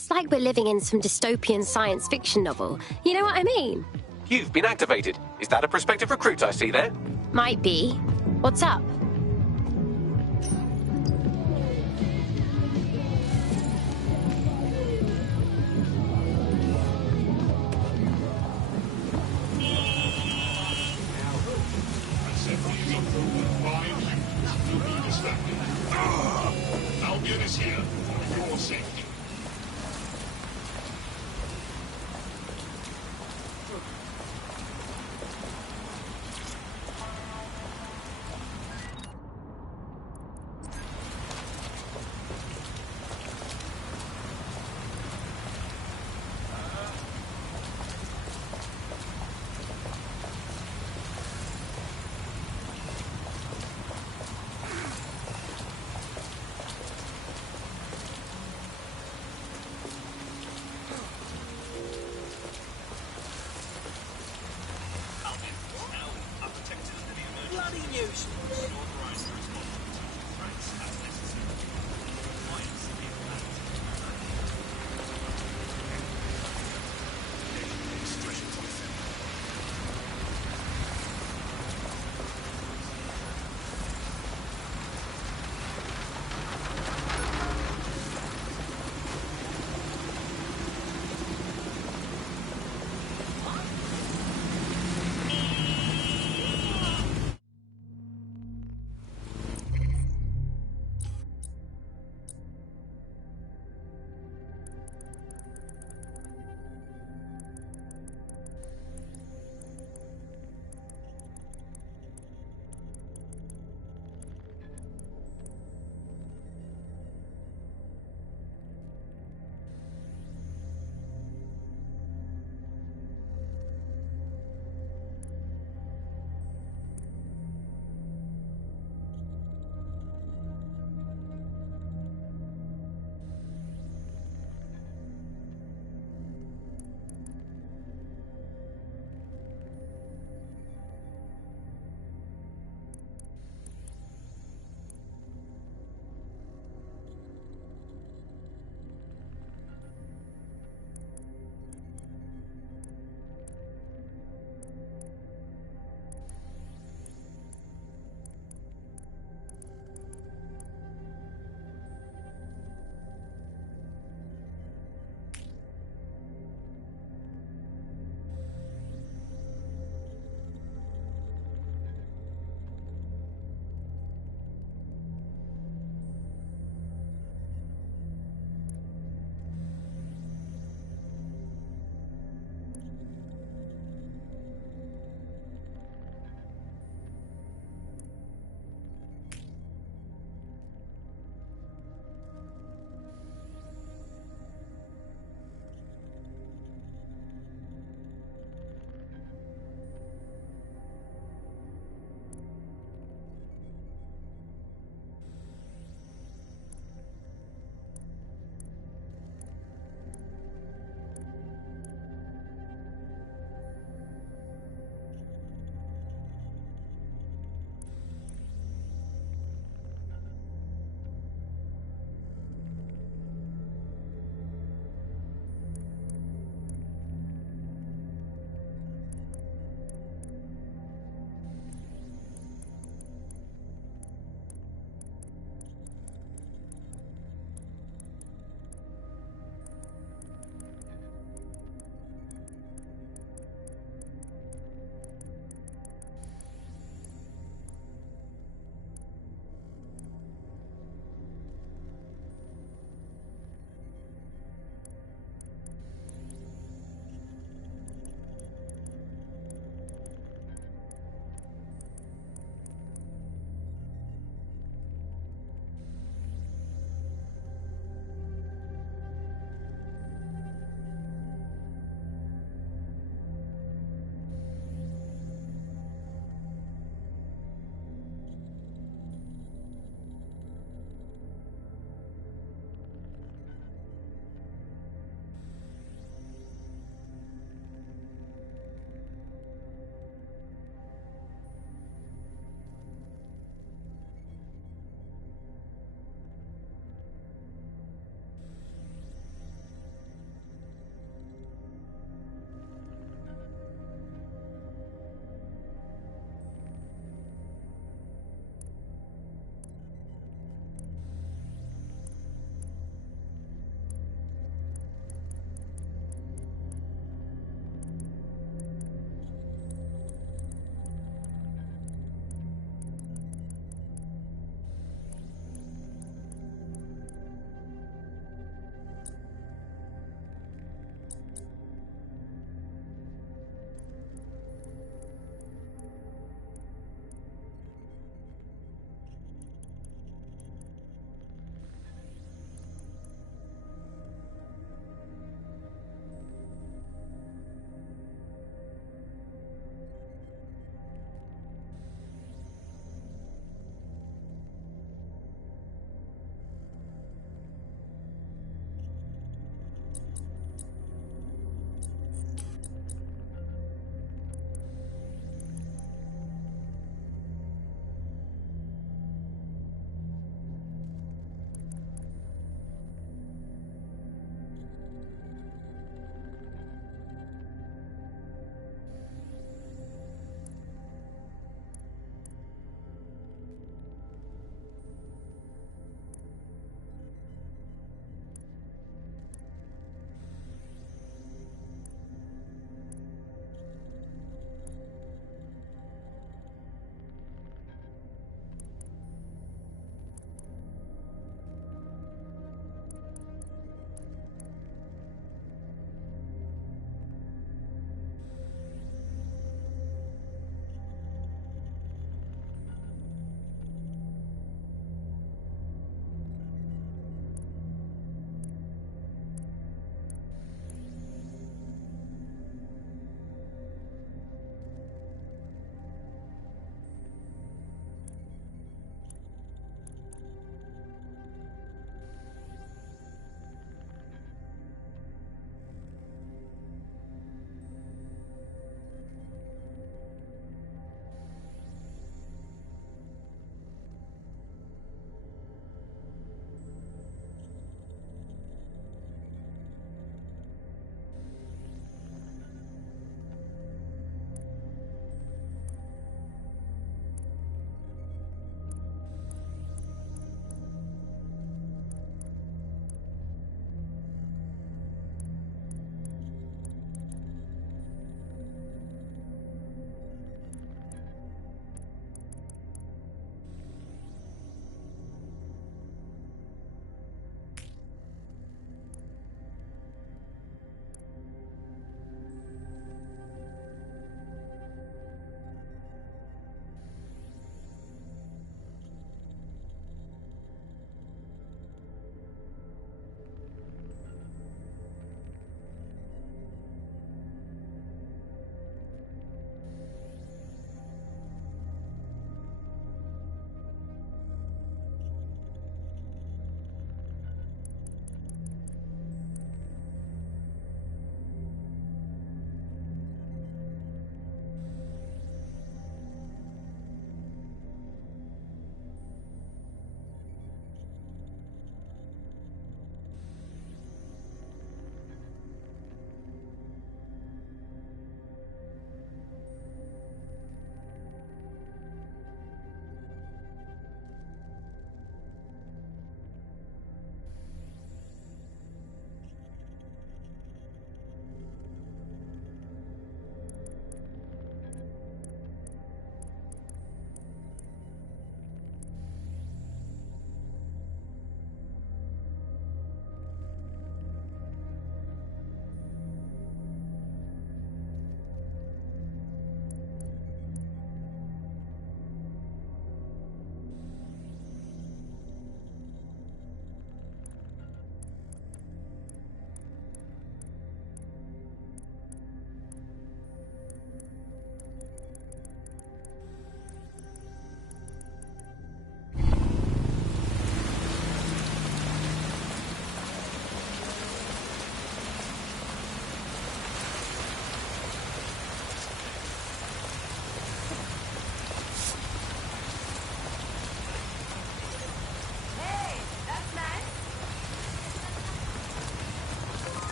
It's like we're living in some dystopian science fiction novel. You know what I mean? You've been activated. Is that a prospective recruit I see there? Might be. What's up? Albion is here for your safety.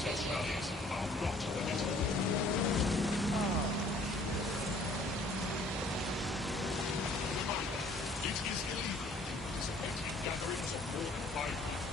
test rallies are not permitted. Reminder, it is illegal to participate in gatherings of more than 5 people.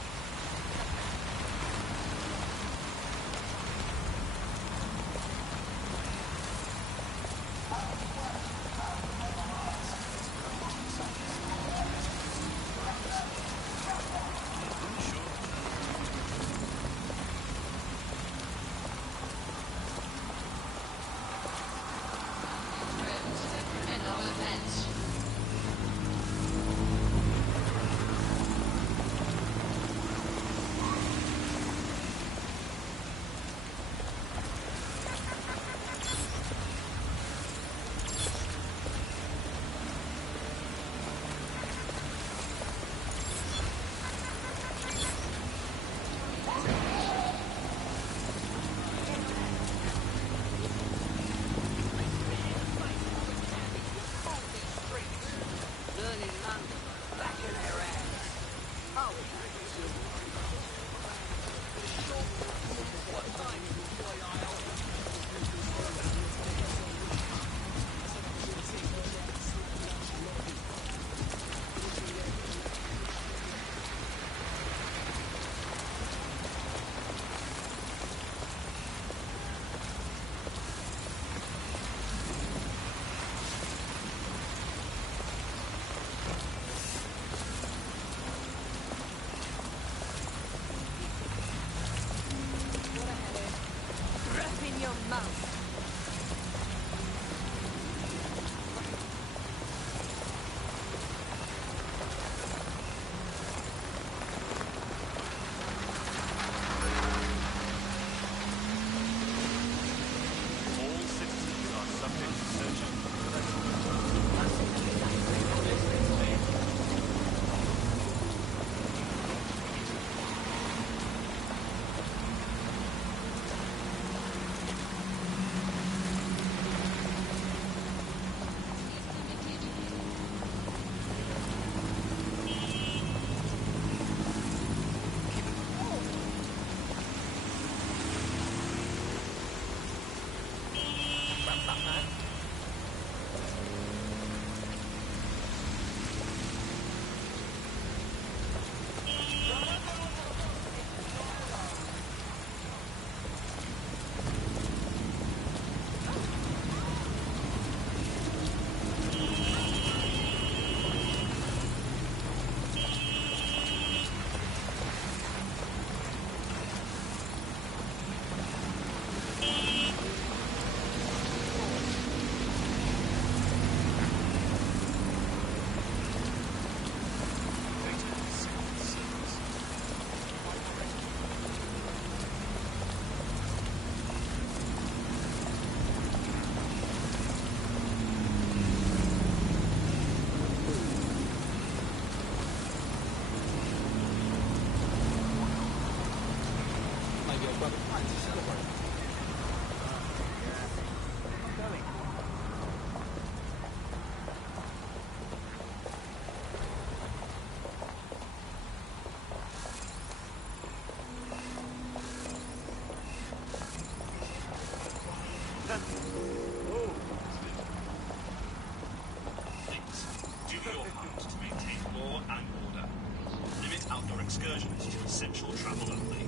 excursions to essential travel only.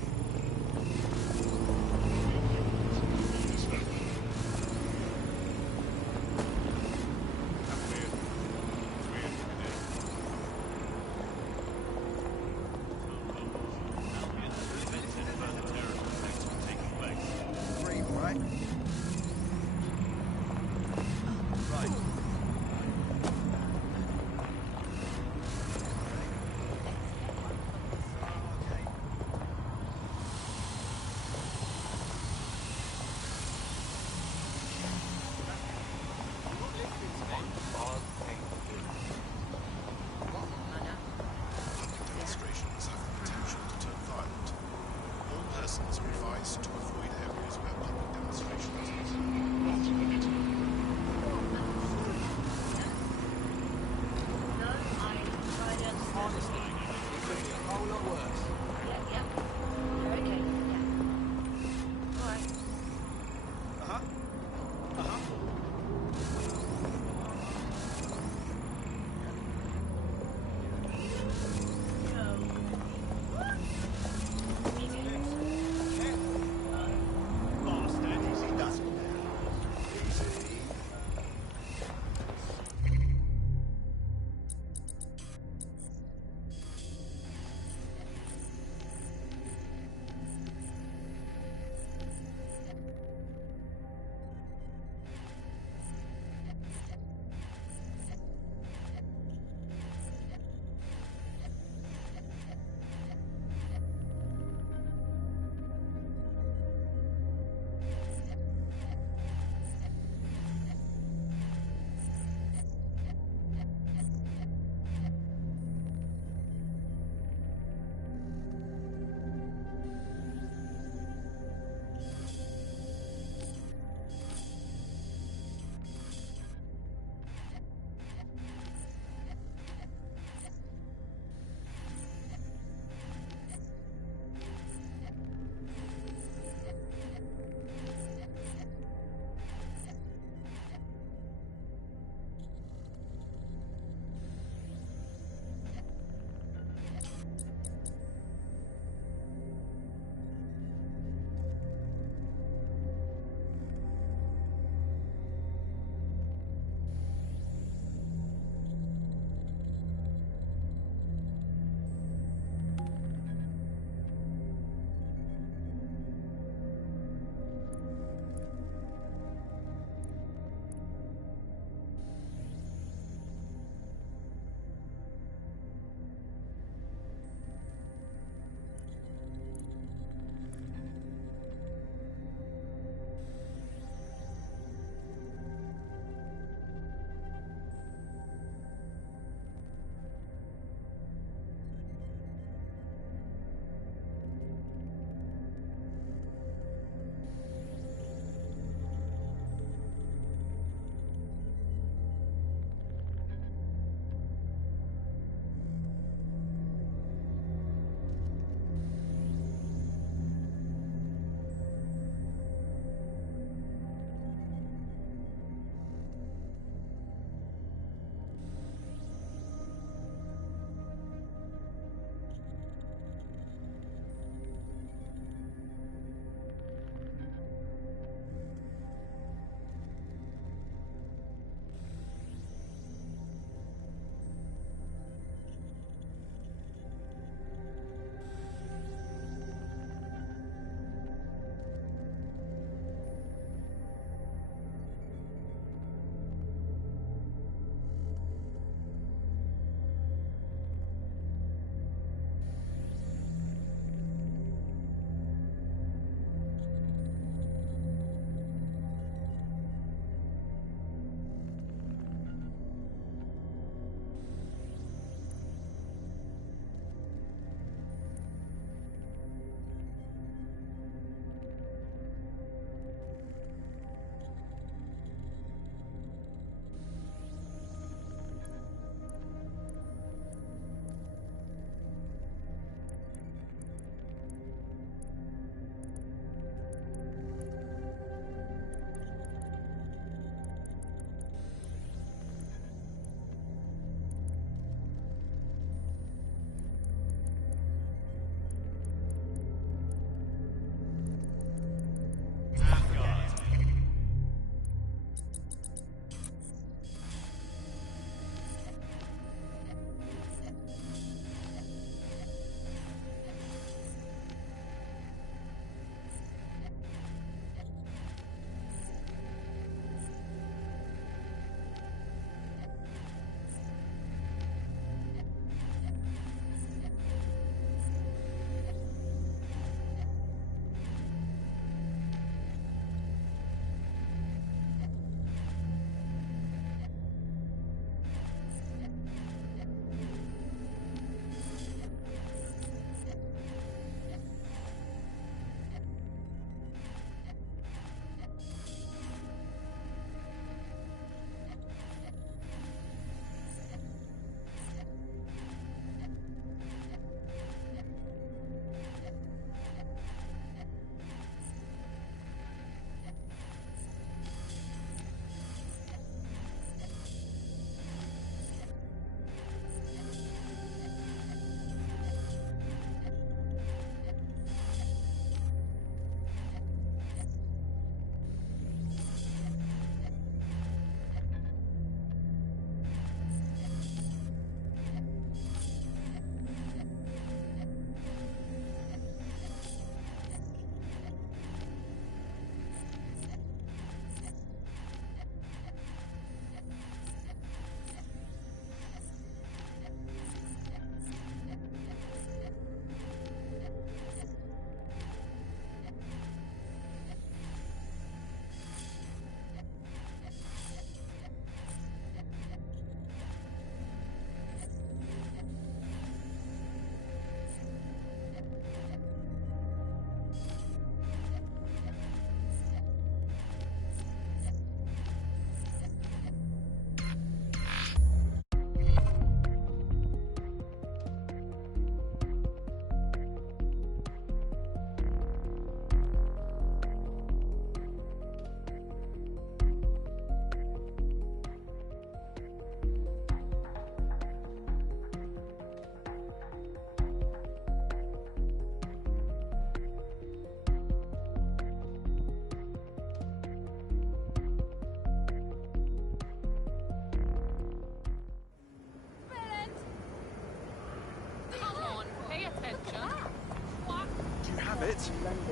damn it!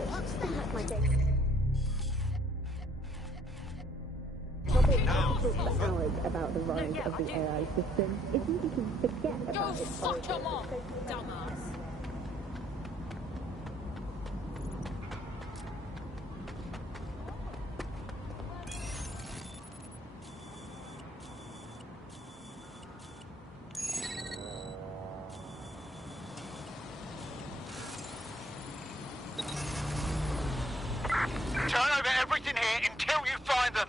What's that? My day. Probably talk for hours about the rise of the AI system. It's easy to forget about its Suck origins. him off, dumbass. Turn over everything here until you find them.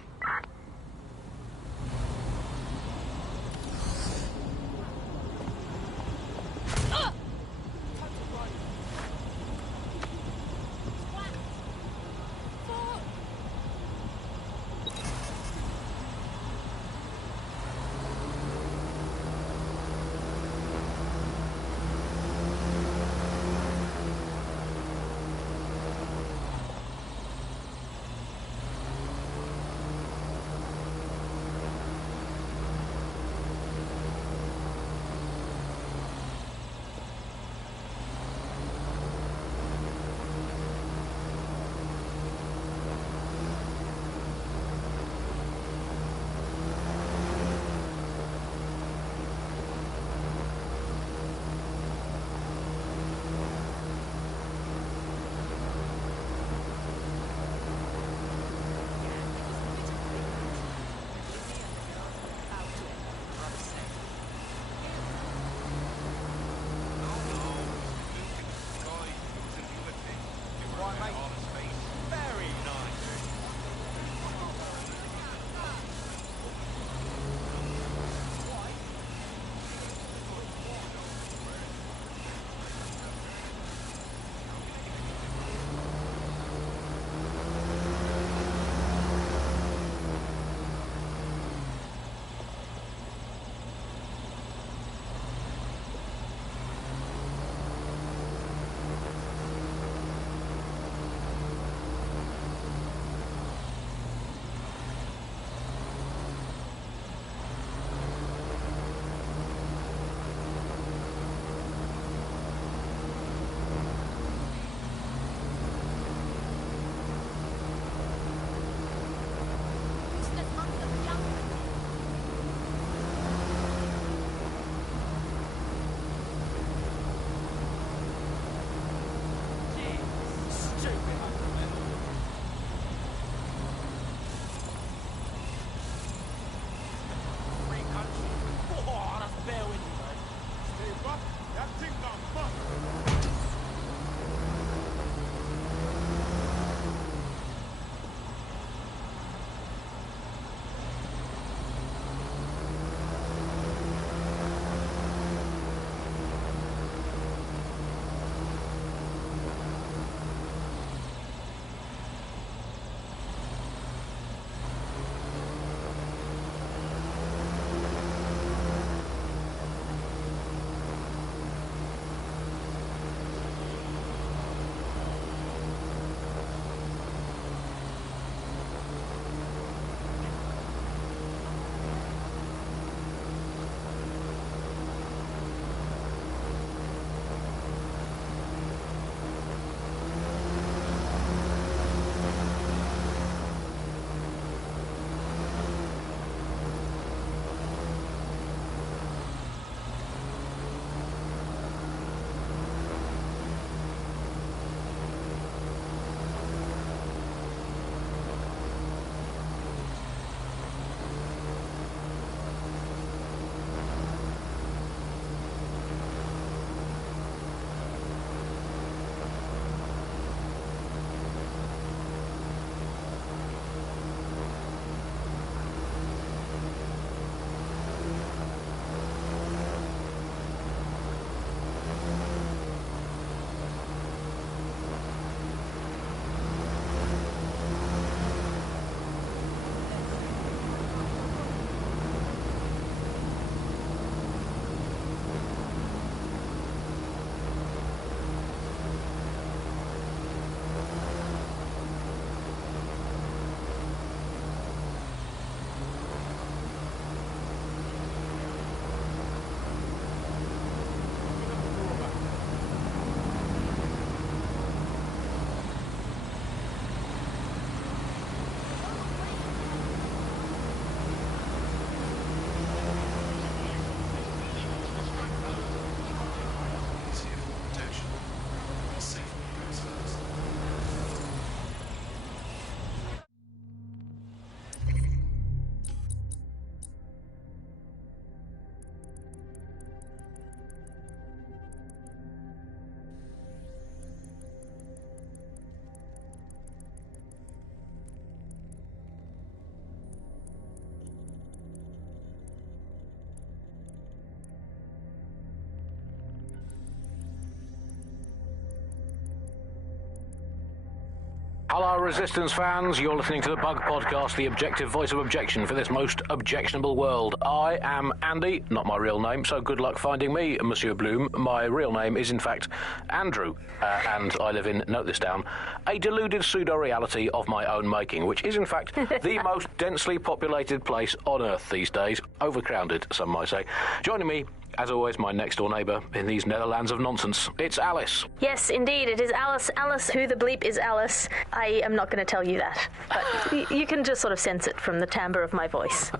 Hello, Resistance fans. You're listening to the Bug Podcast, the objective voice of objection for this most objectionable world. I am Andy, not my real name, so good luck finding me, Monsieur Bloom. My real name is, in fact, Andrew, and I live in, note this down, a deluded pseudo-reality of my own making, which is, in fact, the most densely populated place on Earth these days. Overcrowded, some might say. Joining me, as always, my next-door neighbour in these Netherlands of nonsense. It's Alice. Yes, indeed, it is Alice. Alice, who the bleep is Alice? I am not going to tell you that, but you can just sort of sense it from the timbre of my voice.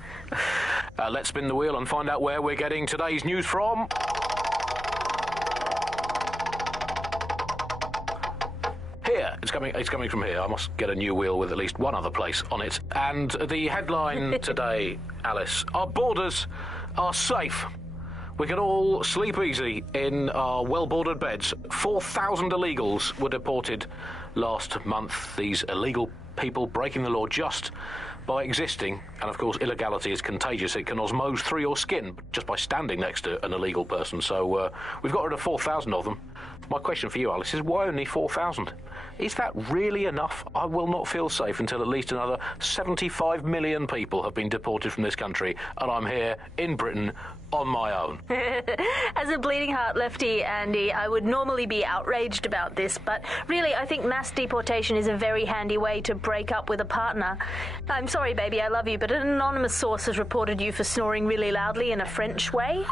Let's spin the wheel and find out where we're getting today's news from. Here. It's coming from here. I must get a new wheel with at least one other place on it. And the headline today, Alice, our borders are safe. We can all sleep easy in our well-bordered beds. 4,000 illegals were deported last month. These illegal people breaking the law just by existing. And, of course, illegality is contagious. It can osmose through your skin just by standing next to an illegal person. So we've got rid of 4,000 of them. My question for you, Alice, is why only 4,000? Is that really enough? I will not feel safe until at least another 75 million people have been deported from this country, and I'm here in Britain on my own. As a bleeding heart lefty, Andy, I would normally be outraged about this, but really I think mass deportation is a very handy way to break up with a partner. I'm sorry, baby, I love you, but an anonymous source has reported you for snoring really loudly in a French way.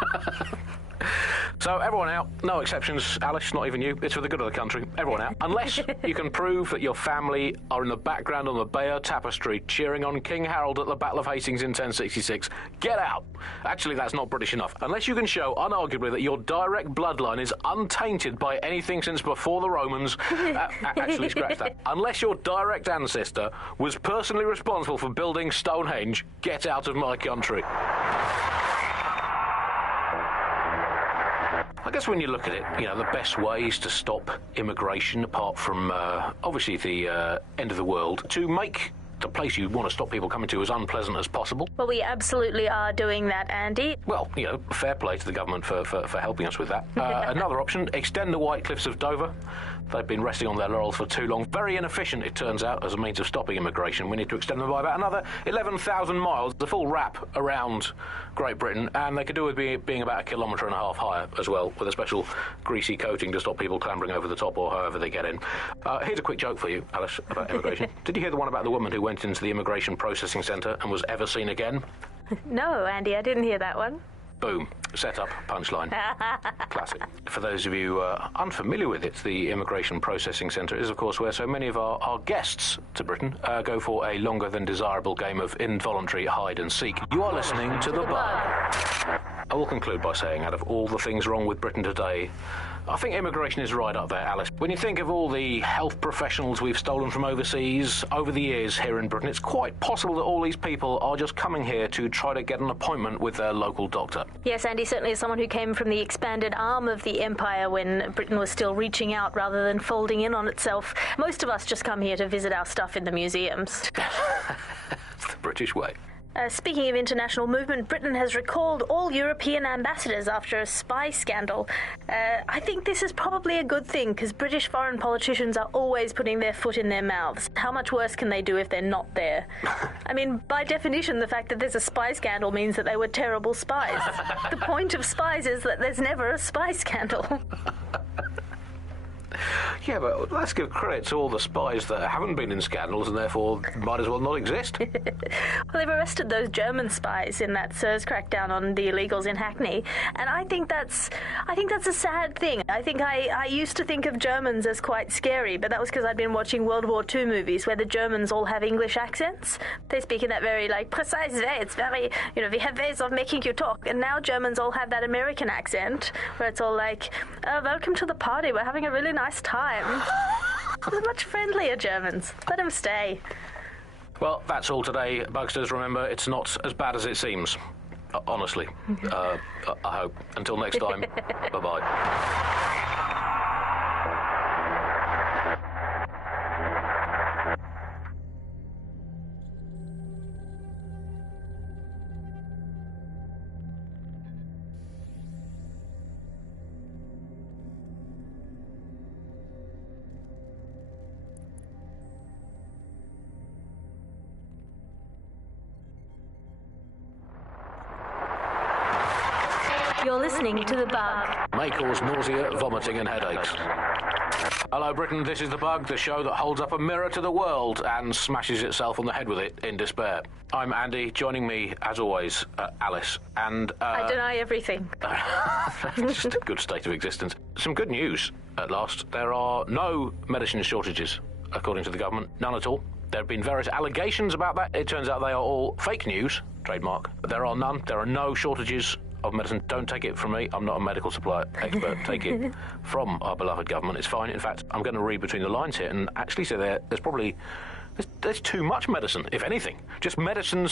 So, everyone out. No exceptions, Alice, not even you. It's for the good of the country. Everyone out. Unless you can prove that your family are in the background on the Bayeux Tapestry cheering on King Harold at the Battle of Hastings in 1066. Get out. Actually, that's not British enough. Unless you can show, unarguably, that your direct bloodline is untainted by anything since before the Romans. Actually, scratch that. Unless your direct ancestor was personally responsible for building Stonehenge, get out of my country. I guess when you look at it, you know, the best ways to stop immigration, apart from, obviously, the end of the world, to make the place you want to stop people coming to as unpleasant as possible. Well, we absolutely are doing that, Andy. Well, you know, fair play to the government for helping us with that. Another option, extend the White Cliffs of Dover. They've been resting on their laurels for too long. Very inefficient, it turns out, as a means of stopping immigration. We need to extend them by about another 11,000 miles, the full wrap around Great Britain, and they could do with being about 1.5 kilometres higher as well, with a special greasy coating to stop people clambering over the top or however they get in. Here's a quick joke for you, Alice, about immigration. Did you hear the one about the woman who went into the immigration processing centre and was ever seen again? No, Andy, I didn't hear that one. Boom. Set up, punchline. Classic. For those of you unfamiliar with it, the Immigration Processing Centre is, of course, where so many of our guests to Britain go for a longer than desirable game of involuntary hide and seek. You are listening to The Bug. I will conclude by saying, out of all the things wrong with Britain today, I think immigration is right up there, Alice. When you think of all the health professionals we've stolen from overseas over the years here in Britain, it's quite possible that all these people are just coming here to try to get an appointment with their local doctor. Yes, Andy, certainly as someone who came from the expanded arm of the empire when Britain was still reaching out rather than folding in on itself, most of us just come here to visit our stuff in the museums. It's the British way. Speaking of international movement, Britain has recalled all European ambassadors after a spy scandal. I think this is probably a good thing, because British foreign politicians are always putting their foot in their mouths. How much worse can they do if they're not there? I mean, by definition, the fact that there's a spy scandal means that they were terrible spies. The point of spies is that there's never a spy scandal. Yeah, but let's give credit to all the spies that haven't been in scandals and therefore might as well not exist. Well, they've arrested those German spies in that SIRS crackdown on the illegals in Hackney, and I think that's a sad thing. I think I used to think of Germans as quite scary, but that was because I'd been watching World War II movies where the Germans all have English accents. They speak in that very, precise way. It's very, we have ways of making you talk, and now Germans all have that American accent where it's all like, oh, welcome to the party, we're having a really nice time. They're much friendlier Germans. Let them stay. Well, that's all today, Bugsters. Remember, it's not as bad as it seems. Honestly. I hope. Until next time, bye-bye. You're listening to The Bug. May cause nausea, vomiting and headaches. Hello Britain, this is The Bug, the show that holds up a mirror to the world and smashes itself on the head with it in despair. I'm Andy, joining me, as always, Alice, and... I deny everything. Just a good state of existence. Some good news, at last. There are no medicine shortages, according to the government. None at all. There have been various allegations about that. It turns out they are all fake news, trademark. There are none. There are no shortages of medicine. Don't take it from me. I'm not a medical supply expert. Take it from our beloved government. It's fine. In fact, I'm going to read between the lines here and actually say there's probably... There's too much medicine, if anything. Just medicine.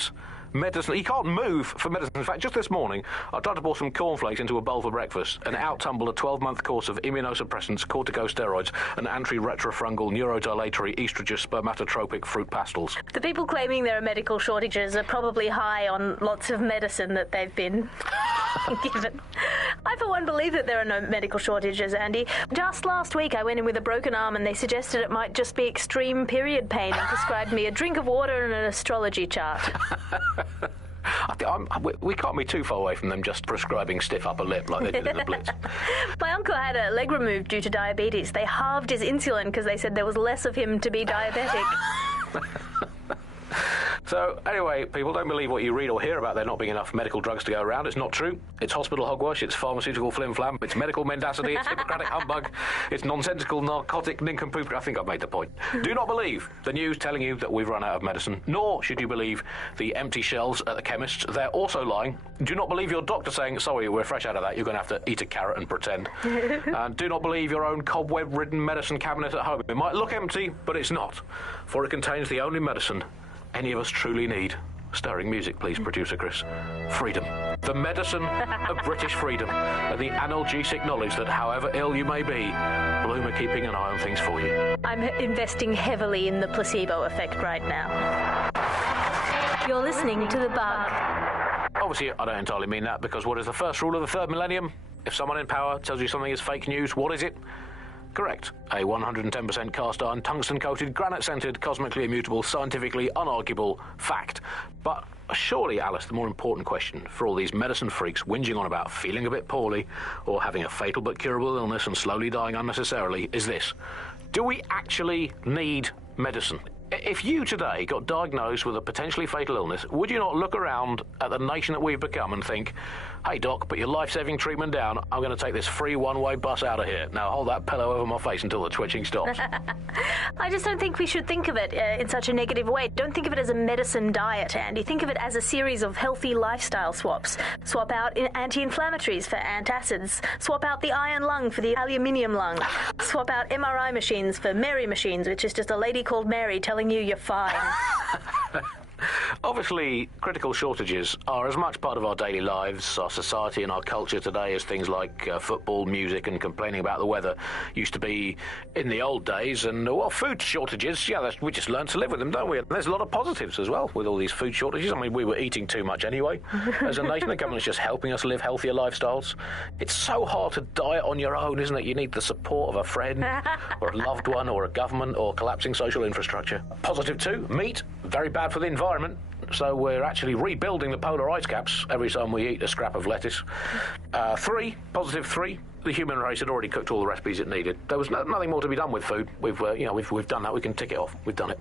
You can't move for medicine. In fact, just this morning, I tried to pour some cornflakes into a bowl for breakfast and out tumbled a 12-month course of immunosuppressants, corticosteroids, and anti-retrofungal neurodilatory estrogen spermatotropic fruit pastels. The people claiming there are medical shortages are probably high on lots of medicine that they've been given. I, for one, believe that there are no medical shortages, Andy. Just last week, I went in with a broken arm and they suggested it might just be extreme period pain and prescribed me a drink of water and an astrology chart. We can't be too far away from them just prescribing stiff upper lip like they did in the Blitz. My uncle had a leg removed due to diabetes. They halved his insulin because they said there was less of him to be diabetic. So, anyway, people, don't believe what you read or hear about there not being enough medical drugs to go around. It's not true. It's hospital hogwash, it's pharmaceutical flim-flam, it's medical mendacity, it's Hippocratic humbug, it's nonsensical narcotic nincompoop. I think I've made the point. Do not believe the news telling you that we've run out of medicine, nor should you believe the empty shelves at the chemists. They're also lying. Do not believe your doctor saying, sorry, we're fresh out of that, you're going to have to eat a carrot and pretend. And do not believe your own cobweb-ridden medicine cabinet at home. It might look empty, but it's not, for it contains the only medicine any of us truly need. Stirring music, please, producer Chris. Freedom. The medicine of British freedom and the analgesic knowledge that however ill you may be, Bloom are keeping an eye on things for you. I'm investing heavily in the placebo effect right now. You're listening to The Bug. Obviously, I don't entirely mean that, because what is the first rule of the third millennium? If someone in power tells you something is fake news, what is it? Correct. A 110% cast iron, tungsten-coated, granite-scented, cosmically immutable, scientifically unarguable fact. But surely, Alice, the more important question for all these medicine freaks whinging on about feeling a bit poorly or having a fatal but curable illness and slowly dying unnecessarily is this. Do we actually need medicine? If you today got diagnosed with a potentially fatal illness, would you not look around at the nation that we've become and think, hey, Doc, put your life-saving treatment down. I'm going to take this free one-way bus out of here. Now hold that pillow over my face until the twitching stops. I just don't think we should think of it in such a negative way. Don't think of it as a medicine diet, Andy. Think of it as a series of healthy lifestyle swaps. Swap out anti-inflammatories for antacids. Swap out the iron lung for the aluminium lung. Swap out MRI machines for Mary machines, which is just a lady called Mary telling you you're fine. Obviously, critical shortages are as much part of our daily lives, our society and our culture today as things like football, music and complaining about the weather used to be in the old days. And, well, food shortages, we just learn to live with them, don't we? And there's a lot of positives as well with all these food shortages. I mean, we were eating too much anyway. As a nation, the government's just helping us live healthier lifestyles. It's so hard to diet on your own, isn't it? You need the support of a friend or a loved one or a government or collapsing social infrastructure. Positive too, meat, very bad for the environment. So we're actually rebuilding the polar ice caps every time we eat a scrap of lettuce. Positive three. The human race had already cooked all the recipes it needed. There was nothing more to be done with food. We've done that. We can tick it off. We've done it.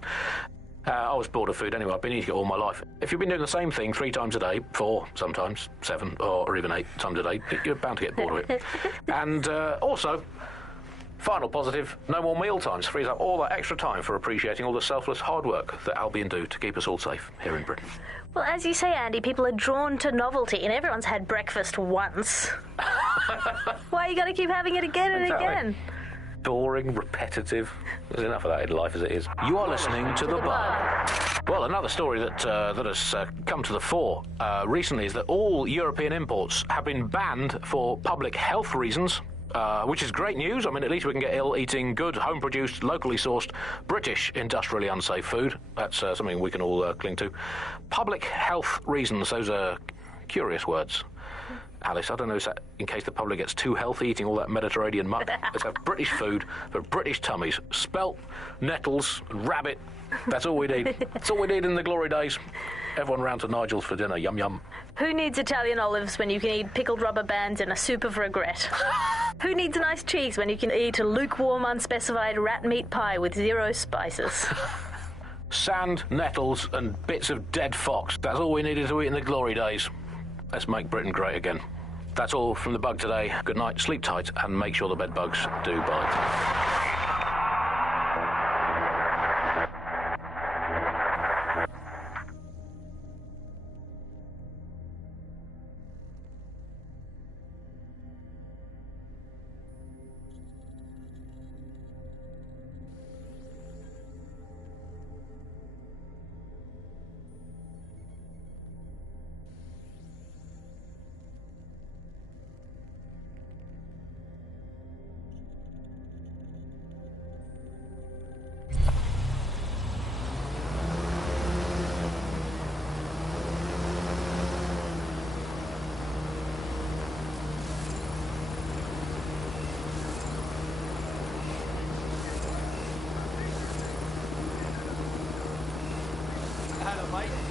I was bored of food anyway. I've been eating it all my life. If you've been doing the same thing 3 times a day, 4, sometimes 7, or even 8 times a day, you're bound to get bored of it. And also, final positive, no more meal times. Frees up all that extra time for appreciating all the selfless hard work that Albion do to keep us all safe here in Britain. Well, as you say, Andy, people are drawn to novelty, and everyone's had breakfast once. Why you got to keep having it again and again? Boring, repetitive. There's enough of that in life as it is. You are listening to The Bug. Well, another story that has come to the fore recently is that all European imports have been banned for public health reasons. Which is great news. I mean, at least we can get ill eating good, home-produced, locally sourced, British, industrially unsafe food. That's something we can all cling to. Public health reasons, those are curious words. Alice, I don't know, is that in case the public gets too healthy eating all that Mediterranean muck? Let's have British food for British tummies. Spelt, nettles, and rabbit. That's all we need. That's all we need in the glory days. Everyone round to Nigel's for dinner. Yum, yum. Who needs Italian olives when you can eat pickled rubber bands in a soup of regret? Who needs a nice cheese when you can eat a lukewarm, unspecified rat meat pie with 0 spices? Sand, nettles, and bits of dead fox. That's all we needed to eat in the glory days. Let's make Britain great again. That's all from the Bug today. Good night, sleep tight, and make sure the bed bugs do bite. Hello, mate.